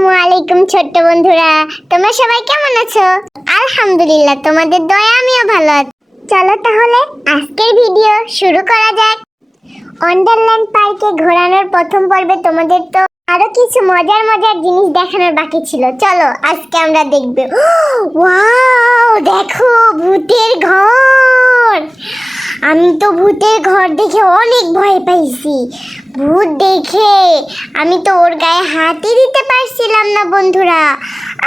আসসালামু আলাইকুম ছোট্ট বন্ধুরা, তোমরা সবাই কেমন আছো? আলহামদুলিল্লাহ, তোমাদের দয়া আমিও ভালো আছি। চলো তাহলে আজকের ভিডিও শুরু করা যাক। ওয়ান্ডারল্যান্ড পার্কে ঘোরানোর প্রথম পর্বে তোমাদের তো আরো কিছু মজার মজার জিনিস দেখানোর বাকি ছিল। চলো আজকে আমরা দেখব। ওয়াও, দেখো ভূতের ঘর। আমি তো ভূতের ঘর দেখে অনেক ভয় পাইছি। ভূত দেখে আমি তো ওর গায়ে হাতই দিতে পারছিলাম না বন্ধুরা।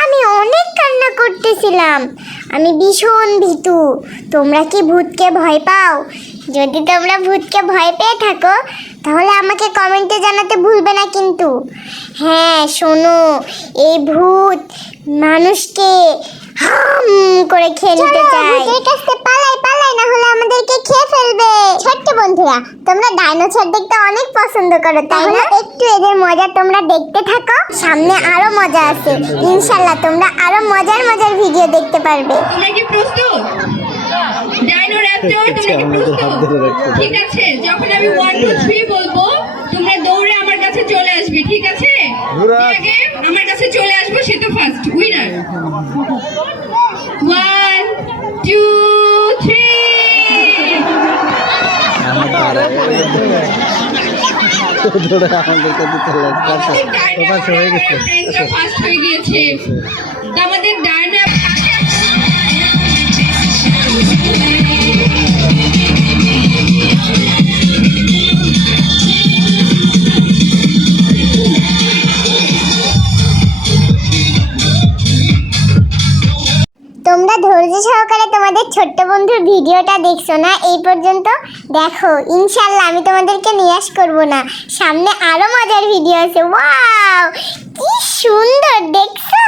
আমি অনেক কান্না করতেছিলাম। আমি ভীষণ ভীতু। তোমরা কি ভূতকে ভয় পাও? যদি তোমরা ভূতকে ভয় পেয়ে থাকো তাহলে আমাকে কমেন্টে জানাতে ভুলবে না কিন্তু। হ্যাঁ শোনো, এই ভূত মানুষকে হাম করে খেয়ে নিতে চায়। ভূতের কাছে পালাই পালাই, না হলে আমাদেরকে খেয়ে ফেলবে। ছোট্ট বন্ধুরা, তোমরা ডাইনোসর দেখতে অনেক পছন্দ করো, তাই না? একটু এদের মজা তোমরা দেখতে থাকো, সামনে আরো মজা আছে। ইনশাআল্লাহ তোমরা আরো মজার মজার ভিডিও দেখতে পারবে। তোমরা কি প্রস্তুত? ডাইনো র‍্যাপটর, তোমরা কি প্রস্তুত? ঠিক আছে, যখন আমি 1 2 3 বলবো তোমরা দৌড়ে আমার কাছে চলে আসবে, ঠিক আছে? আগে আমার কাছে চলে আসবে, সে তো ফার্স্ট উইনার। 1 2 3। ফার্স্ট হয়ে গিয়েছে আমাদের ডাইনো। তোমরা ধৈর্য সহকারে তোমাদের ছোট্ট বন্ধুর ভিডিওটা দেখছো না এই পর্যন্ত? দেখো, ইনশাআল্লাহ আমি তোমাদেরকে নিরাশ করব না। সামনে আরো মজার ভিডিও আছে। ওয়াও, কি সুন্দর দেখছো।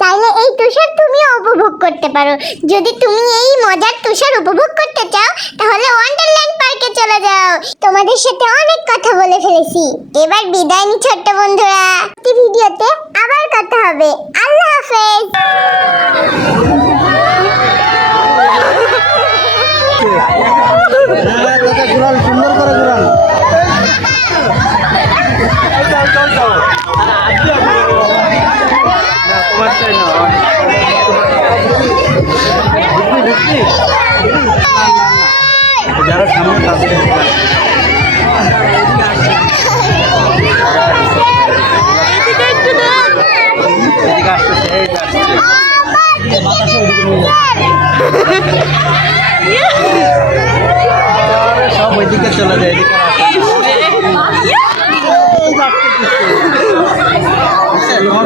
চাইলে এই তুষার তুমিও উপভোগ করতে পারো। যদি তুমি এই মজার তুষার উপভোগ করতে চাও তাহলে ওয়ান্ডারল্যান্ড পার্কে চলে যাও। তোমাদের সাথে অনেক কথা বলে ফেলেছি, এবার বিদায় নি ছোট্ট বন্ধুরা। এই ভিডিওতে আবার কথা হবে। আল্লাহ হাফেজ। সুন্দর করে ঘুরান। যারা সামনে তাদের সব ওইদিকে চলে যায়।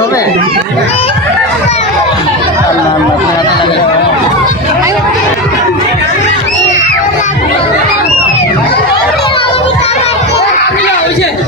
হবে Yeah.